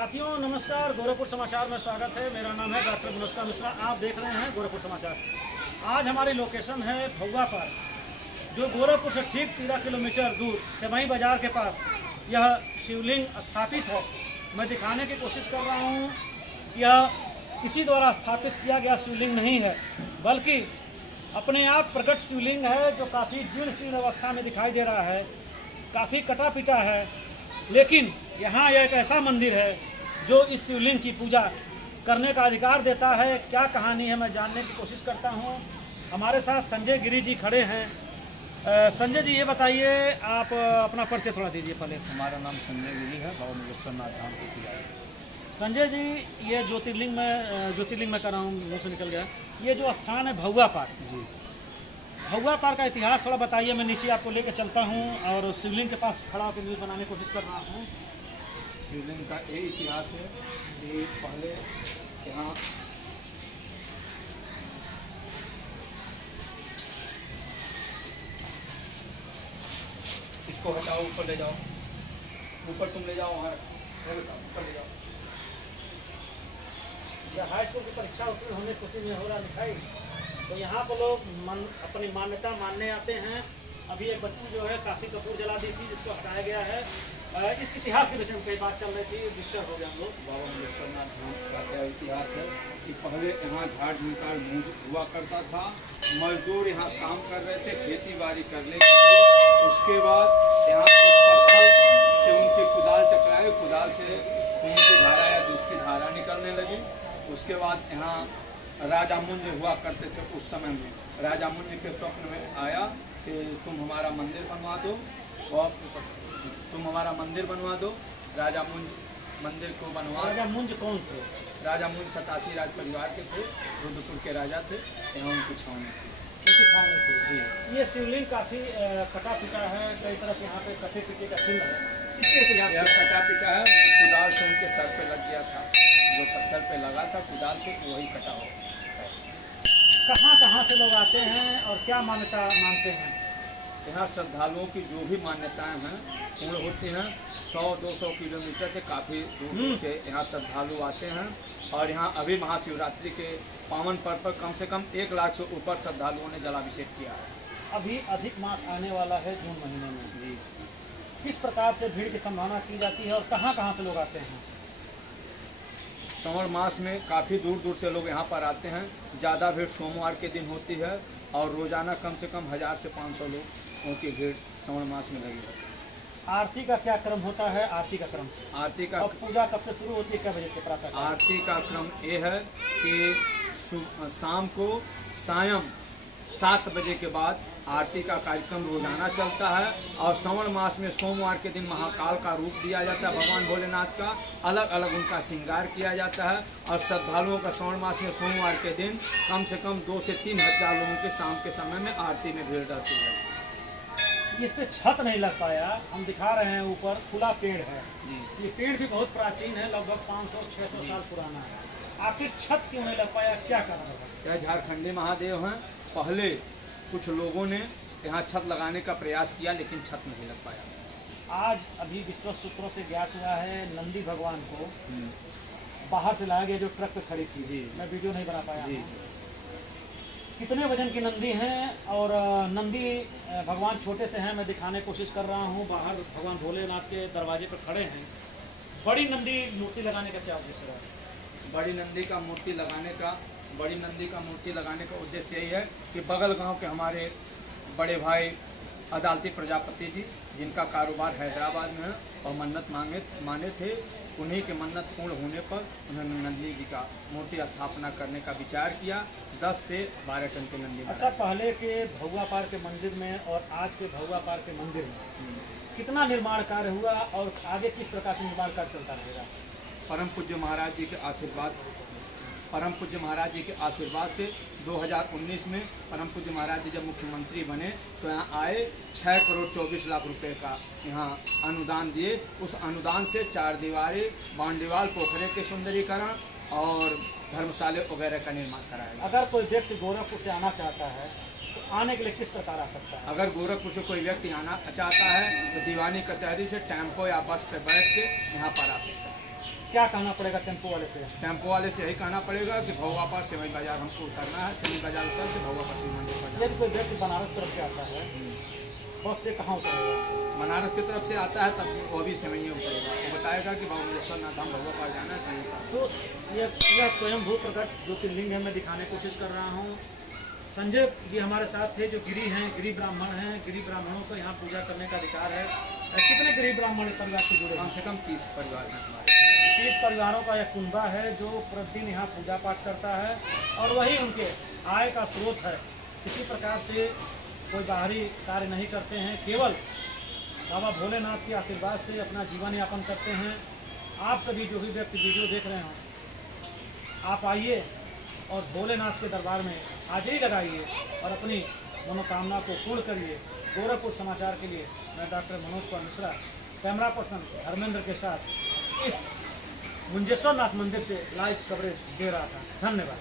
साथियों नमस्कार, गोरखपुर समाचार में स्वागत है। मेरा नाम है डॉक्टर मनोज मिश्रा। आप देख रहे हैं गोरखपुर समाचार। आज हमारी लोकेशन है भौवा पार्क, जो गोरखपुर से ठीक 13 किलोमीटर दूर सेवई बाजार के पास यह शिवलिंग स्थापित है। मैं दिखाने की कोशिश कर रहा हूँ, यह किसी द्वारा स्थापित किया गया शिवलिंग नहीं है, बल्कि अपने आप प्रकट शिवलिंग है, जो काफ़ी जीर्ण शीर्ण अवस्था में दिखाई दे रहा है, काफ़ी कटा पिटा है। लेकिन यहाँ यह एक ऐसा मंदिर है जो इस शिवलिंग की पूजा करने का अधिकार देता है। क्या कहानी है, मैं जानने की कोशिश करता हूँ। हमारे साथ संजय गिरी जी खड़े हैं। संजय जी, ये बताइए, आप अपना परिचय थोड़ा दीजिए पहले। हमारा नाम संजय गिरी है, बाबा मुजफ्फर नाथ धाम के पुजारी। संजय जी, ये ज्योतिर्लिंग में कर रहा हूँ, मुँह से निकल गया, ये जो स्थान है भौवा पार्क जी, भौवा पार्क का इतिहास थोड़ा बताइए। मैं नीचे आपको लेकर चलता हूँ और शिवलिंग के पास खड़ा होकर न्यूज़ बनाने की कोशिश कर रहा हूँ। शिवलिंग का ये इतिहास है कि पहले यहाँ इसको हटाओ, ऊपर ले जाओ, ऊपर तुम ले जाओ, वहाँ ऊपर ले जाओ। जब हाई स्कूल की परीक्षा उत्तीर्ण होने की खुशी में हो रहा लिखाई, तो यहाँ पर लोग अपनी मान्यता मानने आते हैं। अभी एक बच्ची जो है काफ़ी कपूर जला दी थी, जिसको हटाया गया है। इस इतिहास के विषय में कई बात चल रही थी, डिस्टर्ब हो गया हम लोग। बाबा मुजफ्फर नाथ धाम का क्या इतिहास है कि पहले यहाँ झाड़ झंकार हुआ करता था। मजदूर यहाँ काम कर रहे थे खेती बाड़ी करने के लिए। उसके बाद यहाँ एक पत्थर से उनकी कुदाल टकराई, कुदाल से खून की धारा या दूध की धारा निकलने लगी। उसके बाद यहाँ राजा मुंज हुआ करते थे। उस समय में राजा मुंज के स्वप्न में आया कि तुम हमारा मंदिर बनवा दो, और तुम हमारा मंदिर बनवा दो। राजा मुंज मंदिर को बनवा। राजा मुंज कौन थे? राजा मुंज 87 राज परिवार के थे, रुद्रपुर के राजा थे। यहाँ उनकी छावनी थी। उनकी छावनी थी जी। ये शिवलिंग काफ़ी कटा पिटा है, कई तरफ यहाँ पे कटे पिटे का चिन्ह है। इसके इतिहास यह कटा पिटा है, कुदाल से उनके सर पे लग गया था, जो पत्थर पे लगा था कुदाल से, वही कटा हो। कहाँ से लोग आते हैं और क्या मान्यता मानते हैं? यहाँ श्रद्धालुओं की जो भी मान्यताएं हैं पूर्ण होती हैं। 100-200 किलोमीटर से काफ़ी दूर से यहाँ श्रद्धालु आते हैं। और यहाँ अभी महाशिवरात्रि के पावन पर्व पर कम से कम 1 लाख से ऊपर श्रद्धालुओं ने जलाभिषेक किया है। अभी अधिक मास आने वाला है जून महीने में जी। किस प्रकार से भीड़ की संभावना की जाती है और कहाँ से लोग आते हैं? श्रावण मास में काफ़ी दूर दूर से लोग यहाँ पर आते हैं। ज़्यादा भीड़ सोमवार के दिन होती है और रोज़ाना कम से कम 1000 से 500 लोगों की भीड़ श्रावण मास में लगी रहती है। आरती का क्या क्रम होता है? आरती का क्रम, आरती का और पूजा कब से शुरू होती है, क्या बजे से प्रातः? आरती का क्रम ये है कि शाम को सायं 7 बजे के बाद आरती का कार्यक्रम रोजाना चलता है। और श्रावण मास में सोमवार के दिन महाकाल का रूप दिया जाता है, भगवान भोलेनाथ का अलग अलग उनका श्रृंगार किया जाता है। और श्रद्धालुओं का श्रावण मास में सोमवार के दिन कम से कम 2 से 3 हज़ार लोगों के शाम के समय में आरती में भीड़ रहती है। इस पे छत नहीं लग पाया, हम दिखा रहे हैं, ऊपर खुला पेड़ है जी। ये पेड़ भी बहुत प्राचीन है, लगभग 500-600 साल पुराना है। आखिर छत क्यों नहीं लग पाया, क्या कारण है? यह झारखंडी महादेव हैं। पहले कुछ लोगों ने यहाँ छत लगाने का प्रयास किया, लेकिन छत नहीं लग पाया। आज अभी विश्वस्त सूत्रों से ज्ञात हुआ है, नंदी भगवान को बाहर से लाया गया, जो ट्रक पे खड़ी थी। जी। मैं वीडियो नहीं बना पाया जी। हूँ। कितने वजन की नंदी हैं? और नंदी भगवान छोटे से हैं, मैं दिखाने की कोशिश कर रहा हूँ। बाहर भगवान भोलेनाथ के दरवाजे पर खड़े हैं। बड़ी नंदी मूर्ति लगाने का क्या उद्देश्य है? बड़ी नंदी का मूर्ति लगाने का उद्देश्य यही है कि बगल गांव के हमारे बड़े भाई अदालती प्रजापति जी, जिनका कारोबार हैदराबाद में है और मन्नत माने थे, उन्हीं के मन्नत पूर्ण होने पर उन्होंने नंदी जी का मूर्ति स्थापना करने का विचार किया। 10 से 12 टन के नंदी। अच्छा, पहले के भौवा पार्क के मंदिर में और आज के भौवा पार्क के मंदिर में कितना निर्माण कार्य हुआ और आगे किस प्रकार से निर्माण कार्य चलता रहेगा? परम पूज्य महाराज जी के आशीर्वाद से 2019 में परम पूज्य महाराज जी जब मुख्यमंत्री बने तो यहाँ आए। 6 करोड़ 24 लाख रुपए का यहाँ अनुदान दिए। उस अनुदान से 4 दीवारी, बांडीवाल, पोखरे के सुंदरीकरण और धर्मशाले वगैरह का निर्माण कराया। अगर कोई व्यक्ति गोरखपुर से आना चाहता है तो आने के लिए किस प्रकार आ सकता है? अगर गोरखपुर से कोई व्यक्ति आना चाहता है तो दीवानी कचहरी से टेम्पो या बस पे बैठ के यहाँ पर आ सकता है। क्या कहना पड़ेगा टेम्पो वाले से? टेम्पो वाले से यही कहना पड़ेगा कि भगवा पर सेवई बाजार हमको उतरना है, सेवई बाजार उतर के भगवा पर शिव मंदिर पर यदि कोई व्यक्ति बनारस तरफ से आता है बस से कहाँ उतरेगा? बनारस की तरफ से आता है तब वो भी सेवई उतरेगा, वो बताएगा कि भगवेश्वर नाथ धाम भगवा पर जाना है, सही उतर। तो यह स्वयंभू प्रकट ज्योतिर्लिंग है, मैं दिखाने की कोशिश कर रहा हूँ। संजय जी हमारे साथ थे जो गिरी हैं, गिरी ब्राह्मण हैं। गिरी ब्राह्मणों को यहाँ पूजा करने का अधिकार है। कितने गिरी ब्राह्मण परिवार से जुड़े? कम से कम 30 परिवार हैं हमारे। 30 परिवारों का यह कुंबा है जो प्रतिदिन यहाँ पूजा पाठ करता है और वही उनके आय का स्रोत है। किसी प्रकार से कोई बाहरी कार्य नहीं करते हैं, केवल बाबा भोलेनाथ के आशीर्वाद से अपना जीवन यापन करते हैं। आप सभी जो भी व्यक्ति वीडियो देख रहे हो, आप आइए और भोलेनाथ के दरबार में हाजिरी लगाइए और अपनी मनोकामना को पूर्ण करिए। गोरखपुर समाचार के लिए मैं doctor Manoj Kumar Mishra, camera person Dharmendra के साथ इस मुंजेश्वर नाथ मंदिर से लाइव कवरेज दे रहा था। धन्यवाद।